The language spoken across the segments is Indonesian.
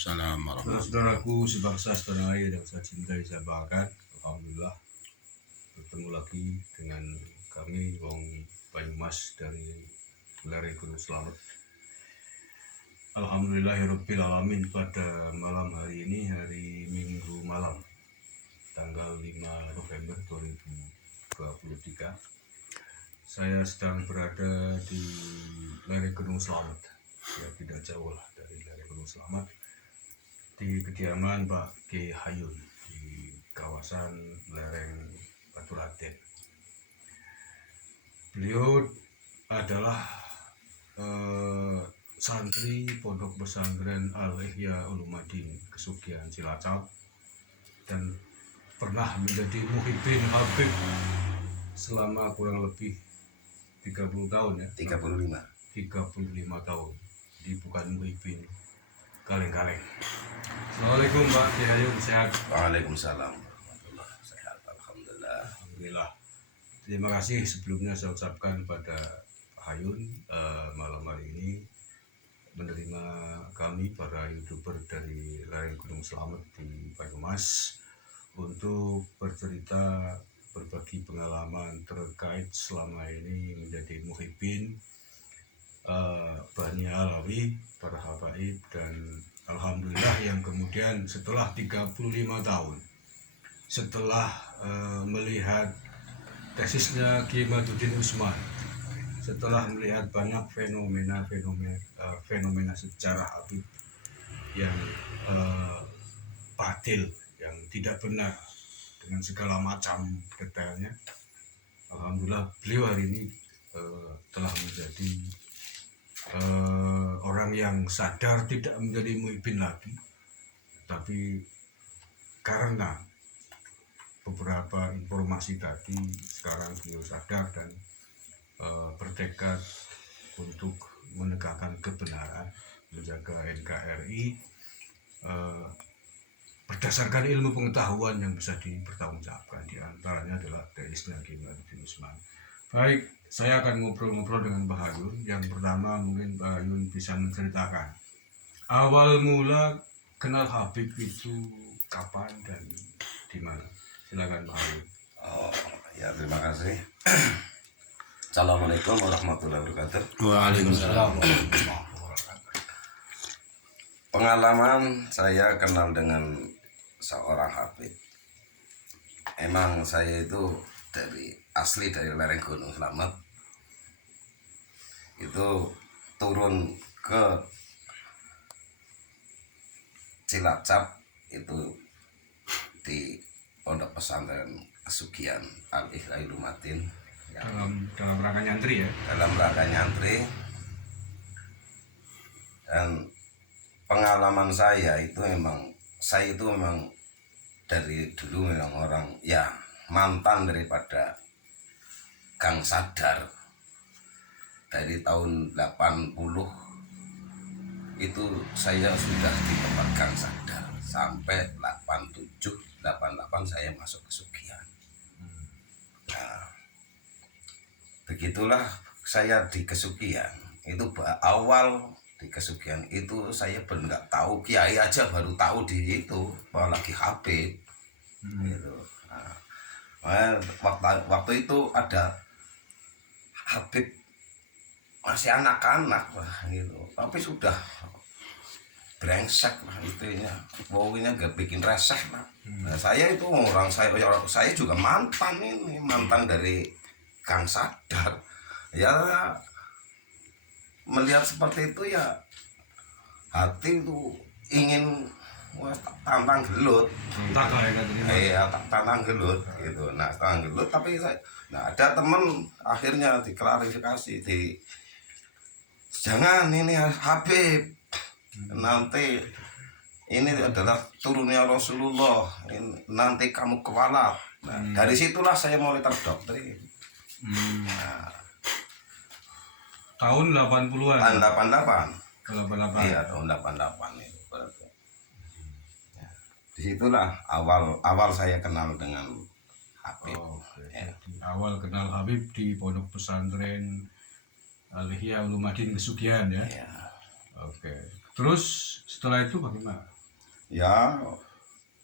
Waalaikumsalam warahmatullahi Saudaraku sebangsa setanah air yang saya cintai, saya banggakan. Alhamdulillah bertemu lagi dengan kami Wong Banyumas dari Lereng Gunung Slamet. Alhamdulillahirabbil alamin, pada malam hari ini, hari Minggu malam tanggal 5 November 2023, saya sedang berada di Lereng Gunung Slamet, ya tidak jauh lah dari Lereng Gunung Slamet, di kediaman Pak Ki Hayun di kawasan lereng Baturadèn. Beliau adalah santri Pondok Pesantren Al-Ihya Ulumuddin Kesugihan Cilacap dan pernah menjadi muhibbin Habib selama kurang lebih 30 tahun ya. 35 tahun. Di bukan muhibbin kaleng-kaleng. Assalamualaikum Pak Ki Hayun, sehat? Waalaikumsalam warahmatullahi sehat, alhamdulillah. Alhamdulillah. Terima kasih sebelumnya saya ucapkan pada Pak Hayun malam hari ini menerima kami para YouTuber dari Lereng Gunung Slamet di Banyumas untuk bercerita, berbagi pengalaman terkait selama ini menjadi muhibbin Bani Alawi, para habaib, dan alhamdulillah yang kemudian setelah 35 tahun setelah melihat tesisnya Kiai Maduddin Usman, setelah melihat banyak fenomena sejarah Habib yang batil, yang tidak benar dengan segala macam detailnya, alhamdulillah beliau hari ini telah menjadi orang yang sadar tidak menjadi muhibbin lagi, tapi karena beberapa informasi tadi sekarang beliau sadar dan bertekad untuk menegakkan kebenaran, menjaga NKRI berdasarkan ilmu pengetahuan yang bisa dipertanggungjawabkan. Di antaranya adalah teisnya Kiai Maduddin Usman. Baik, saya akan ngobrol-ngobrol dengan Pak Hayun. Yang pertama mungkin Pak Hayun bisa menceritakan awal mula kenal Habib itu kapan dan di mana. Silakan Pak Hayun. Oh ya, terima kasih. Assalamualaikum warahmatullahi wabarakatuh. Waalaikumsalam. Pengalaman saya kenal dengan seorang Habib. Emang saya itu asli dari Lereng Gunung Slamet. Itu turun ke Cilacap itu di Pondok Pesantren Kesugihan Al-Ihya Ulumuddin, dalam rangka nyantri ya. Dalam rangka nyantri. Dan pengalaman saya itu memang dari dulu memang orang ya mantan daripada Gang Sadar. Dari tahun 80 itu saya sudah di tempat Gang Sadar sampai 87, 88 saya masuk Kesugihan. Nah, begitulah saya di Kesugihan. Itu awal di Kesugihan itu saya belum nggak tahu, kiai aja baru tahu di itu apalagi Habib. Gitu. Nah, waktu itu ada Habib masih anak-anak lah gitu, tapi sudah brengsek lah itunya, baunya gak bikin reseh lah. Nah, saya itu saya juga mantan dari Gang Sadar. Ya melihat seperti itu ya hati itu ingin tantang gelut. Tantang gelut gitu. Nah, tantang gelut, tapi ada temen akhirnya diklarifikasi, jangan ini Habib, nanti ini adalah turunnya Rasulullah, nanti kamu kewalahan. Nah, dari situlah saya mulai terdoktrin. Tahun 80-an. Tahun 88. 88. Iya, tahun 88 itu. Ya, disitulah awal saya kenal dengan Habib. Ya. Awal kenal Habib di Pondok Pesantren Al-Ihya Ulumuddin Kesugihan ya. Ya. Oke. Terus setelah itu bagaimana Ya,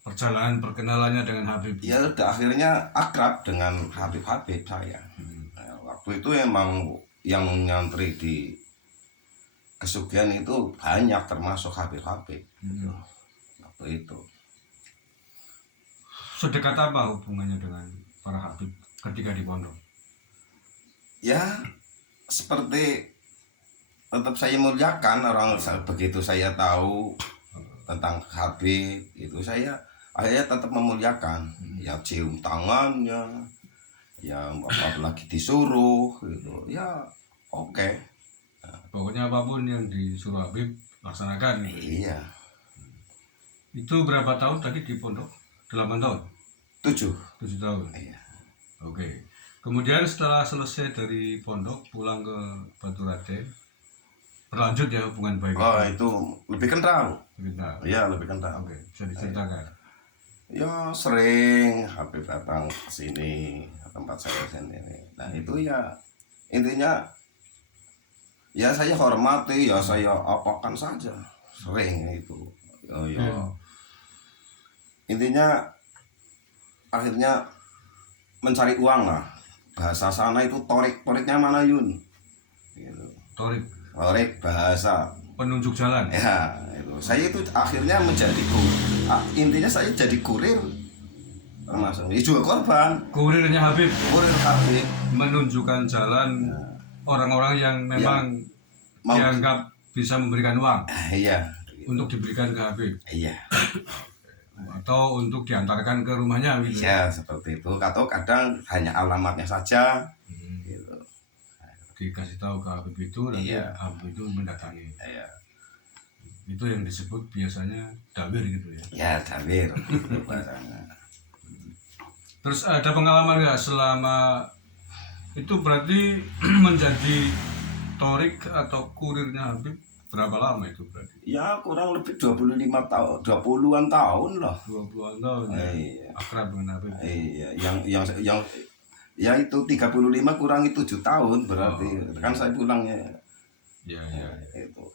perjalanan perkenalannya dengan Habib? ya udah akhirnya akrab dengan Habib saya. Nah, waktu itu emang yang nyantri di Kesugihan itu banyak, termasuk Habib. Waktu itu. Sedekat apa hubungannya dengan para Habib ketika di pondok? Ya, seperti tetap saya muliakan orang. Begitu saya tahu tentang Habib itu, saya tetap memuliakan. Ya cium tangannya, ya apalagi disuruh gitu. Ya oke. Pokoknya apapun yang disuruh Habib laksanakan. Iya. Itu berapa tahun tadi di pondok? 8 tahun? 7. 7 tahun? Iya. Oke. Kemudian setelah selesai dari pondok pulang ke Batu Raden, berlanjut ya hubungan baik. Oh, itu lebih kental. Kita. Iya, lebih kental. Oke, bisa diceritakan. Ya sering Habib datang ke sini, ke tempat saya sini. Nah itu ya intinya, ya saya hormati, ya saya apakan saja, sering itu. Ya. Intinya akhirnya mencari uang lah. Bahasa sana itu toriknya mana Yun? Gitu. Torik bahasa penunjuk jalan. ya itu. Saya itu akhirnya menjadi intinya saya jadi kurir, termasuk ya juga korban. Kurirnya Habib. Kurir Habib Menunjukkan jalan orang-orang yang memang dianggap bisa memberikan uang. Iya. Untuk diberikan ke Habib. Iya. Atau untuk diantarkan ke rumahnya gitu. Iya, seperti itu. Atau kadang hanya alamatnya saja. Gitu. Dikasih tahu ke Habib itu dan Habib itu mendatangi. Iya. Itu yang disebut biasanya dawir gitu ya. Ya, dawir. Terus ada pengalaman nggak selama itu berarti menjadi torik atau kurirnya Habib berapa lama itu berarti? Ya kurang lebih 25 tahun, 20-an tahun lah. 20-an tahun. Iya. Akrab dengan Habib. Iya, yang ya itu 35 kurangi 7 tahun berarti. Kan saya pulangnya. Iya. Itu.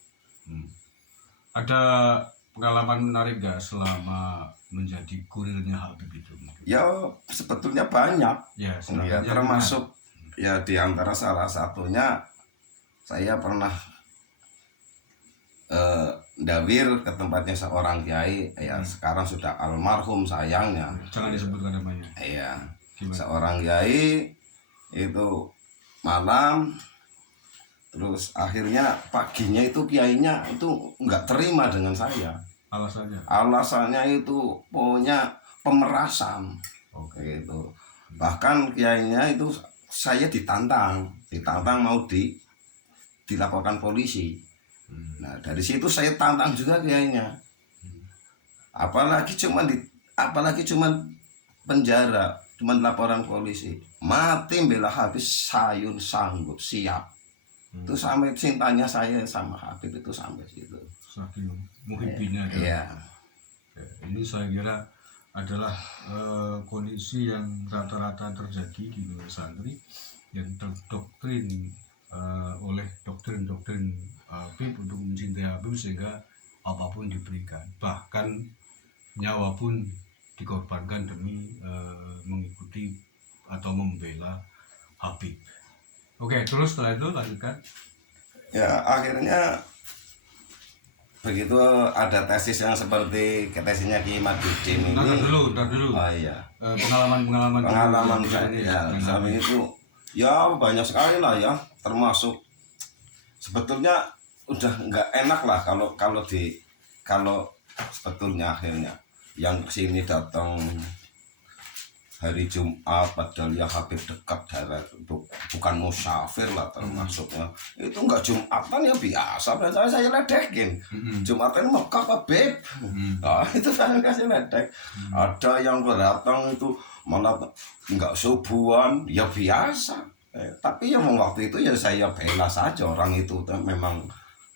Ada pengalaman menarik nggak selama menjadi kurirnya Habib itu? Ya sebetulnya banyak. Ya, termasuk ya di antara salah satunya saya pernah dawir ke tempatnya seorang kiai, ya sekarang sudah almarhum sayangnya. Jangan disebutkan namanya. Iya. Seorang kiai itu malam, terus akhirnya paginya itu kiainya itu nggak terima dengan saya. Alasannya itu pokoknya pemerasan. Oke itu. Bahkan kiainya itu saya ditantang mau dilaporkan polisi. Nah dari situ saya tantang juga kiainya. Apalagi cuman penjara, cuman laporan polisi. Mati bela Habib sayun sanggup siap. Itu sampai cintanya saya sama Habib itu sampai situ. Saking muhibbinya. Iya. Ini saya kira adalah kondisi yang rata-rata terjadi di santri yang terdoktrin oleh doktrin Habib untuk mencintai Habib sehingga apapun diberikan, bahkan nyawa pun dikorbankan demi mengikuti atau membela Habib. Oke, terus setelah itu lanjutkan. Ya akhirnya begitu ada tesis yang seperti tesisnya Ki Maduddin ini. Ntar dulu. Oh iya. Pengalaman saya sampai itu ya banyak sekali lah ya, termasuk sebetulnya udah nggak enak lah kalau sebetulnya akhirnya yang kesini datang hari Jumat padahal ya Habib dekat darat, bukan musafir lah termasuknya. Itu enggak Jumatan ya biasa saya ledekin. Jumatan Mekah Habib. Nah, itu saya kasih ledek. Ada yang datang itu malah enggak subuhan ya biasa. Tapi yang waktu itu ya saya bela saja orang itu, memang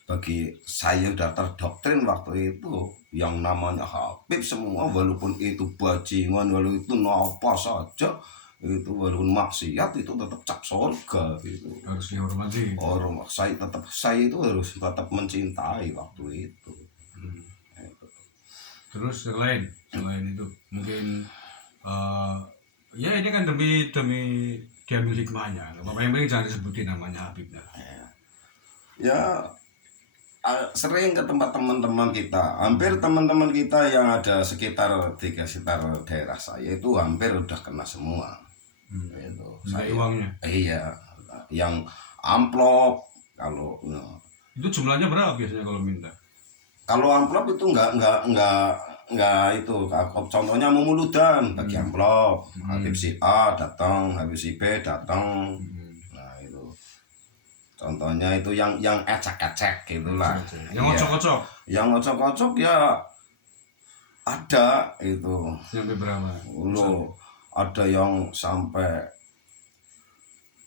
bagi saya udah terdoktrin waktu itu yang namanya Habib semua, walaupun itu bajingan, walaupun itu apa saja itu walaupun maksiat itu tetap cap surga gitu. Harus dihormati. Orang saya itu harus tetap mencintai waktu itu. Terus selain itu mungkin ya ini kan demi diambil hikmahnya. Bapak yang penting jangan disebutin namanya Habib. Ya sering ke tempat teman-teman kita, hampir teman-teman kita yang ada di sekitar daerah saya itu hampir udah kena semua. Itu saya uangnya. Iya, yang amplop kalau itu jumlahnya berapa biasanya kalau minta? Kalau amplop itu enggak itu. Contohnya memuludan bagi amplop, Habib si A datang, Habib si B datang. Nah itu contohnya itu yang ecek-ecek gitulah. Yang ngocok-ngocok. Yang ngocok-ngocok ya ada itu. Yang berapa? Ada yang sampai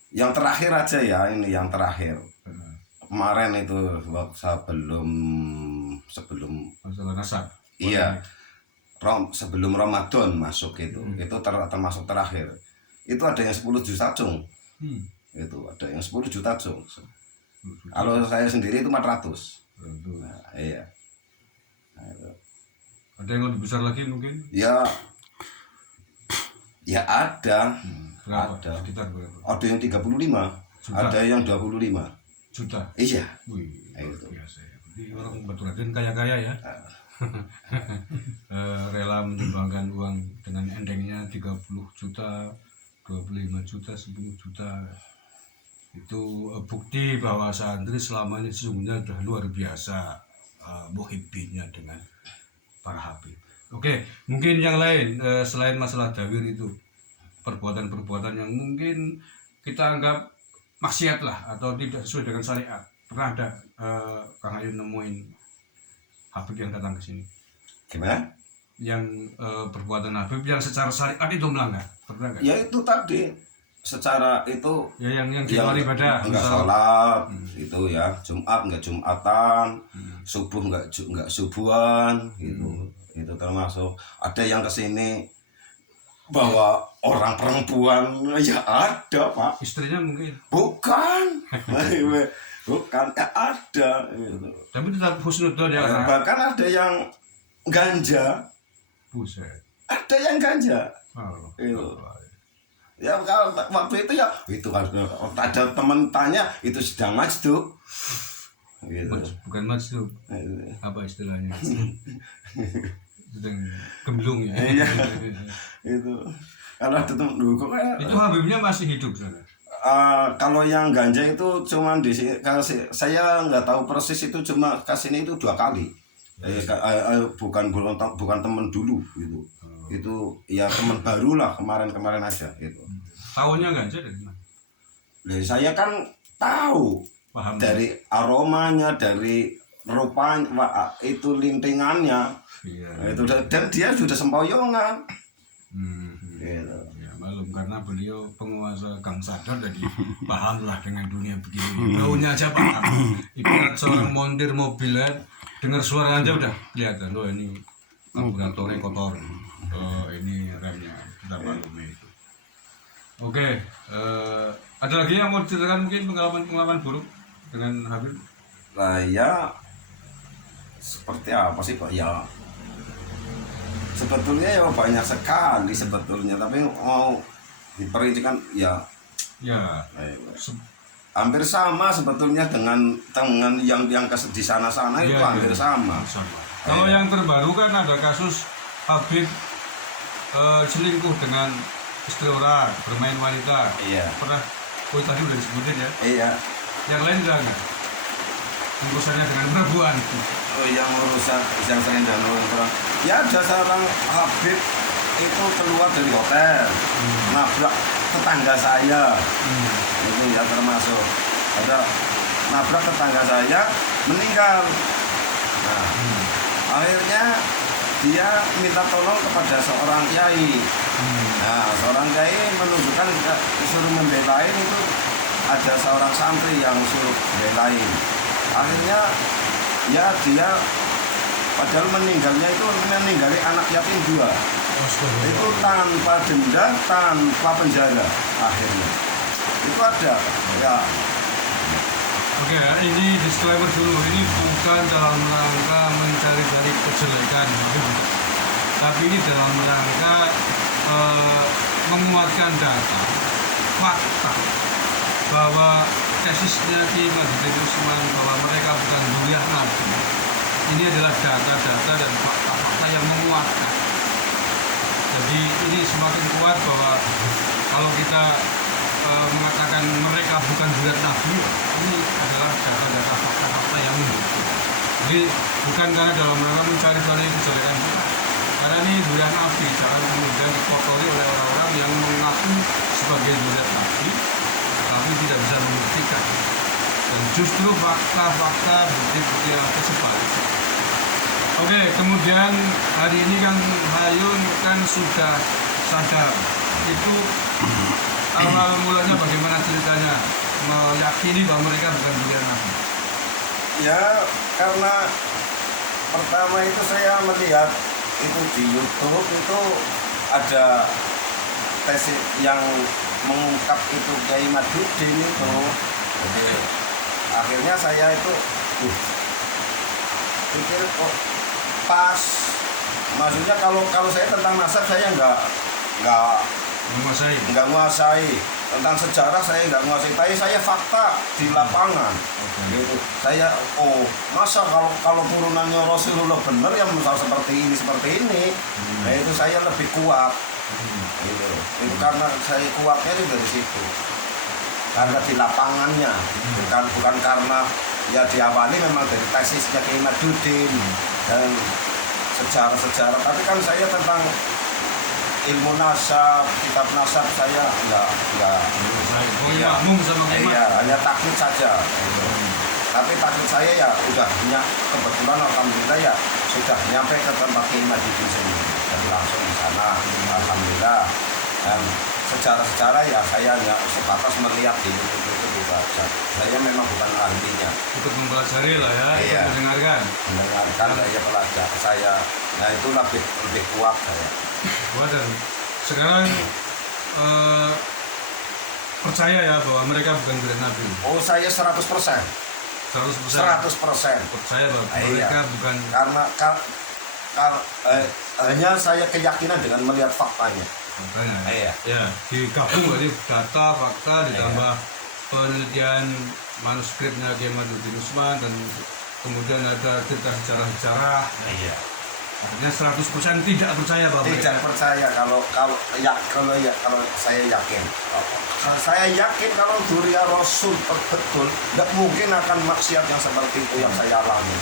yang terakhir aja ya, ini yang terakhir. Kemarin itu sebelum masalah nasab. Iya. Sebelum Ramadan masuk itu termasuk terakhir. Itu ada yang 10 juta cung. Itu ada yang 10 juta cung. Kalau saya sendiri itu 400. Nah, iya. Nah, itu. Ada yang lebih besar lagi mungkin? Ya ada. Berapa? Ada. Sekitar berapa? Ada yang 35, juta. Ada yang 25 juta. Iya. Wih, itu biasa ya. Jadi orang Baturadin kaya-kaya ya. Rela menyumbangkan uang dengan endengnya 30 juta, 25 juta, 10 juta. Itu bukti bahwa santri selama ini sesungguhnya sudah luar biasa muhibbinya dengan para habib. Oke, mungkin yang lain selain masalah dawir itu, perbuatan-perbuatan yang mungkin kita anggap maksiat lah atau tidak sesuai dengan syariat. Pernah ada Kang Ayu nemuin habib yang datang ke sini? Gimana? Yang perbuatan habib yang secara syariat itu melanggar, pernah nggak? Ya itu tadi secara itu ya yang di luar ibadah, enggak sholat itu ya, Jumat enggak Jumatan, subuh enggak subuhan gitu. Itu termasuk. Ada yang kesini bawa orang perempuan, ya ada Pak. Istrinya mungkin? Bukan. Bukan, ya ada gitu. Tapi tetap husnudzon ya. Bahkan ada yang ganja. Buset. Ada yang ganja. Oh, itu. Ya kalau waktu itu ya itu kan ada teman tanya itu sedang majdub. Gitu. Bukan majdub. Apa istilahnya? Sedang gemblung ya. Iya. Itu. Karena ada teman dulu kok itu habibnya masih hidup sana. Kalau yang ganja itu cuma di sini. Kalau saya nggak tahu persis itu cuma kesini itu 2 kali. Bukan teman dulu gitu. Itu ya teman baru lah kemarin aja gitu. Tahunya ganja dari mana? Saya kan tahu. Paham. Dari aromanya, dari rupanya, itu lintingannya. Iya. Itu dan dia sudah sempoyongan. Gitu. Ya malum karena beliau penguasa Gang Sadar jadi paham lah dengan dunia begini. Baunya aja paham. Ibarat seorang montir mobil dengar suara aja udah kelihatan loh ini karburatornya kotor. Oh ini remnya kita maklumi itu. Oke, ada lagi yang mau diceritakan mungkin pengalaman buruk dengan Habib? Nah ya seperti apa sih Pak? Ya sebetulnya ya banyak sekali sebetulnya, tapi mau diperincikan ya hampir sama sebetulnya dengan yang di sana-sana itu hampir sama. Kalau yang terbaru kan ada kasus Habib selingkuh dengan istri orang, bermain wanita. Iya. Pernah, tadi udah disebutin ya. Iya. Yang lain enggak? Urusannya dengan perempuan. Oh yang urusan yang sering dan orang. Ya ada seorang Habib itu keluar dari hotel, nabrak tetangga saya. Itu ya termasuk. Ada nabrak tetangga saya, meninggal. Nah, akhirnya dia minta tolong kepada seorang kiai. Nah, seorang kiai menunjukkan disuruh membelain itu ada seorang santri yang suruh belain. Akhirnya ya dia Padahal meninggalnya itu meninggali anak yatim 2. Itu tanpa denda, tanpa penjara akhirnya. Itu ada ya. Oke, ini disclaimer dulu, ini bukan dalam rangka mencari-cari kejelekan, tapi ini dalam rangka menguatkan data, fakta bahwa tesisnya Kiai Madudin Usman bahwa mereka bukan zuriyah Nabi. Ini adalah data-data dan fakta-fakta yang menguatkan. Jadi ini semakin kuat bahwa kalau kita mengatakan mereka bukan zuriat Nabi, ini adalah data-data fakta-fakta yang mendukung. Jadi bukan karena dalam rangka mencari-cari kejelekan kita, karena ini zuriat Nabi, jangan kemudian dikotori oleh orang-orang yang mengaku sebagai zuriat Nabi, tapi tidak bisa membuktikan. Dan justru fakta-fakta bukti-bukti yang sebaliknya. Oke, kemudian hari ini kan Hayun kan sudah sadar. Itu awal mulanya bagaimana ceritanya meyakini bahwa mereka bukan zuriat Nabi? Ya karena pertama itu saya melihat itu di YouTube itu ada tes yang mengungkap itu Kiai Madudin itu. Jadi akhirnya saya itu pikir kok pas. Maksudnya kalau saya tentang nasab saya nggak menguasai, tentang sejarah saya nggak menguasai, tapi saya fakta di lapangan. Gitu. Saya masa kalau turunannya Rasulullah benar ya misal seperti ini. Nah itu saya lebih kuat. Gitu. Itu karena saya kuatnya itu dari situ. Karena di lapangannya, bukan karena ya diawali memang dari tesisnya Kiai Madudin dan sejarah. Tapi kan saya tentang ilmu nasab, kitab nasab saya enggak hanya taklid saja gitu. Tapi taklid saya ya udah punya kebetulan alhamdulillah ya sudah nyampe ke tempat Kiai Madudin sendiri dan langsung di sana alhamdulillah. Dan sejarah ya saya hanya sebatas melihat di YouTube itu saja. Saya memang bukan ahlinya. Ikut mempelajari lah ya, Iya. mendengarkan Saya pelajar saya. Nah itu lebih kuat saya. dan sekarang percaya ya bahwa mereka bukan zuriat Nabi. Oh saya 100%. 100% 100%. percaya bahwa Iya. mereka bukan. Karena hanya saya keyakinan dengan melihat faktanya. Makanya Iya. ya digabung berarti data fakta ditambah penelitian manuskripnya Kiai Madudin Usman dan kemudian ada cerita sejarah Iya. akhirnya 100% tidak percaya bahwa Tidak percaya kalau saya yakin. Saya yakin kalau zuriat Rasul betul, tidak mungkin akan maksiat yang seperti itu yang saya alami.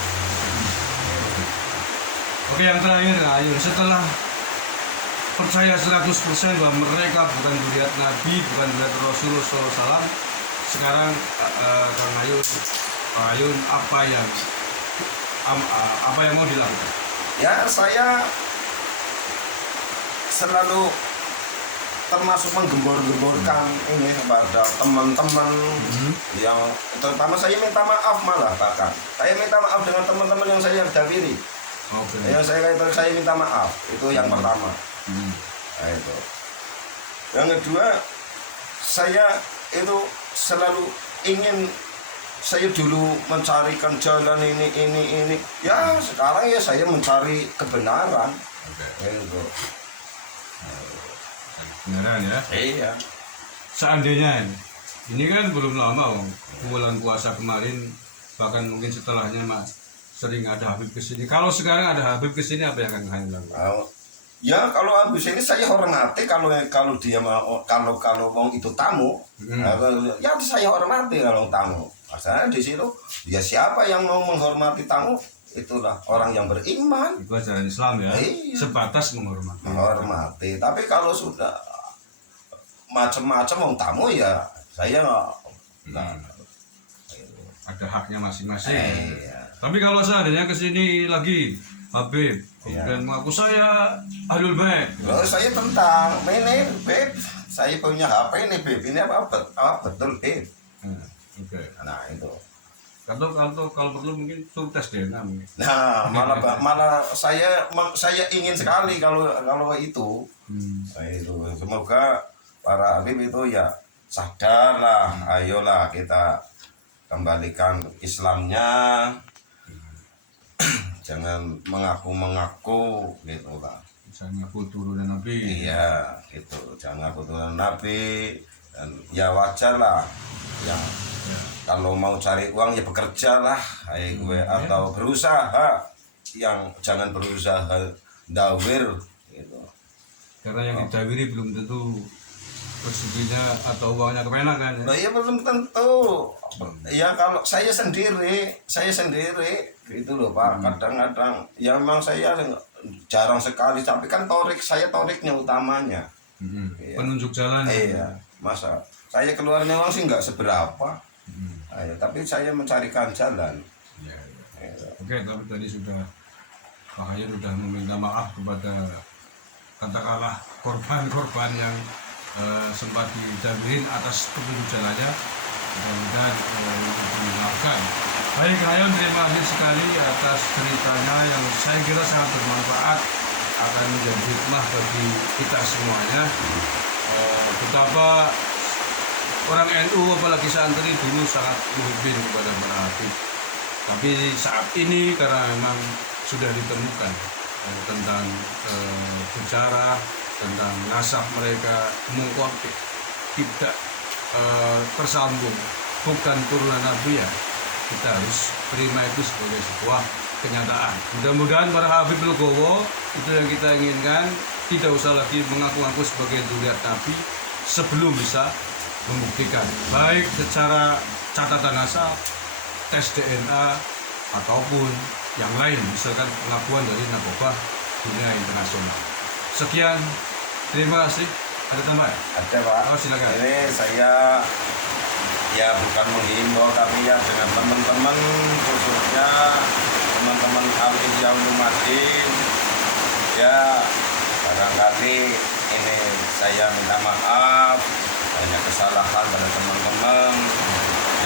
Oke, yang terakhir Ayun, setelah percaya 100% bahwa mereka bukan zuriat Nabi, bukan zuriat Rasulullah SAW, sekarang Kang Ayun apa yang mau dilakukan? Ya saya selalu termasuk menggembor-gemborkan ini kepada teman-teman yang terutama saya minta maaf malah bahkan saya minta maaf dengan teman-teman yang saya dahili. Oke. Yang saya minta maaf itu yang pertama. Nah, itu. Yang kedua saya itu selalu ingin saya dulu mencarikan jalan ini ya sekarang ya saya mencari kebenaran. Itu. Beneran ya? Iya. Seandainya ini kan belum lama bulan puasa kemarin, bahkan mungkin setelahnya sering ada Habib kesini. Kalau sekarang ada Habib kesini apa yang akan kalian lakukan? Ya kalau habis ini saya hormati kalau dia mau kalau mau itu tamu ya saya hormati kalau tamu. Masalahnya di situ ya siapa yang mau menghormati tamu itulah orang yang beriman. Itu ajaran Islam ya. Iya. Sebatas menghormati. Menghormati. Tapi kalau sudah macam-macam mau tamu ya saya nggak. Ada haknya masing-masing. Iya. Tapi kalau seandainya kesini lagi Habib dan mengaku saya Ahlul Bait. Loh, saya tentang ini Beb, saya punya HP ini Beb, ini apa betul Beb. Oke. Nah itu Kalau perlu mungkin suruh tes DNA mungkin. Nah, malah saya ingin sekali kalau itu. Saya itu semoga para habib itu ya sadarlah, ayolah kita kembalikan Islamnya. Jangan mengaku gitu lah. Misalnya aku turunan Nabi. Iya, gitu. Jangan ngaku turunan Nabi. Dan ya wajar lah yang kalau mau cari uang ya bekerja lah gue atau berusaha, yang jangan berusaha dawir gitu. Karena yang didawiri belum tentu rezekinya atau uangnya kepenak kan ya. Nah, ya belum tentu. Ya kalau saya sendiri gitu loh Pak. Kadang-kadang ya memang saya jarang sekali, tapi kan toriknya utamanya. Iya. Penunjuk jalan. Iya, masa saya keluarnya uang sih nggak seberapa. Ayo, tapi saya mencarikan jalan. Ya. Oke, tapi tadi Pak Hayun sudah meminta maaf kepada katakanlah korban-korban yang sempat dijamin atas petunjuk jalannya. Mudah-mudahan dimaafkan. Baik Hayun, terima kasih sekali atas ceritanya yang saya kira sangat bermanfaat, akan menjadi hikmah bagi kita semuanya. Betapa orang NU apalagi santri dulu sangat muhibin kepada para habib. Tapi saat ini karena memang sudah ditemukan tentang sejarah, tentang nasab mereka mengkonflik, tidak tersambung, bukan turunan Nabi ya, kita harus terima itu sebagai sebuah kenyataan. Mudah-mudahan para Habib Legowo itu yang kita inginkan, tidak usah lagi mengaku-ngaku sebagai zuriat Nabi sebelum bisa membuktikan baik secara catatan nasab, tes DNA ataupun yang lain, misalkan pengakuan dari narkoba dunia internasional. Sekian, terima kasih. Ada tambahan? Ada Pak. Oh, silakan. Ini saya ya bukan menghimbau, tapi ya dengan teman-teman, khususnya teman-teman Alif yang Lumadin, ya barangkali ini saya minta maaf, banyak kesalahan pada teman-teman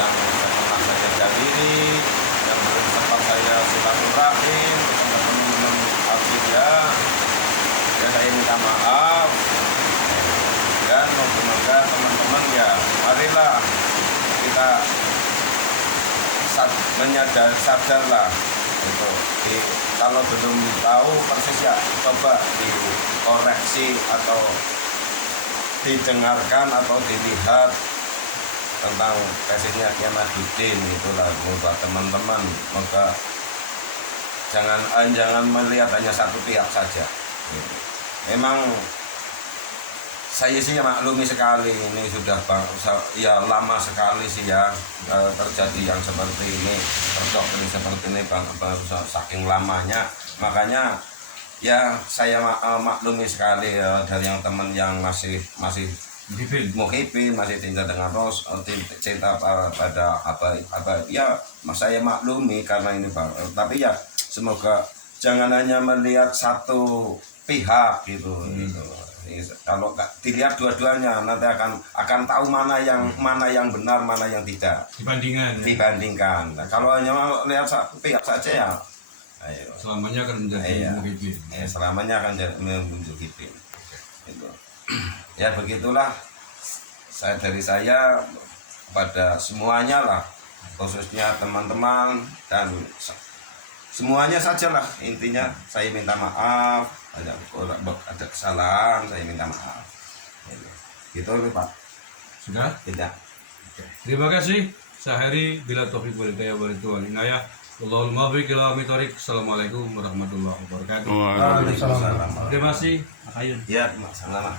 yang pernah saya jalini, yang belum sempat saya silaturahim kepada teman-teman Alif ya saya minta maaf. Dan semoga teman-teman ya marilah kita sadarlah itu kalau belum tahu persis ya coba dikoreksi atau didengarkan atau dilihat tentang tesisnya Kiai Mahyudin, itulah buat teman-teman. Maka jangan melihat hanya satu pihak saja. Memang saya sih maklumi sekali, ini sudah ya lama sekali sih ya terjadi yang seperti ini, terdoktrin seperti ini saking lamanya. Makanya ya saya maklumi sekali ya, dari yang teman yang masih muhibin, masih cinta dengan cinta pada apa ya saya maklumi karena ini Bang. Tapi ya semoga jangan hanya melihat satu pihak gitu. Kalau dilihat dua-duanya nanti akan tahu mana yang benar, mana yang tidak. Dibandingkan. Nah, kalau hanya lihat satu pihak saja ya, ayo. Selamanya akan menjadi muhibin. Selamanya akan muhibin. Gitu. Ya begitulah dari saya kepada semuanya lah, khususnya teman-teman dan semuanya sajalah, intinya saya minta maaf, ada kesalahan saya minta maaf. Gitu Pak. Sudah? Tidak. Oke. Terima kasih. Sehari bila taufik walhidayah wal inayah. Allahul muwaffiq ila aqwamit thoriq. Assalamualaikum warahmatullahi wabarakatuh. Waalaikumsalam. Terima kasih. Ya, sama-sama.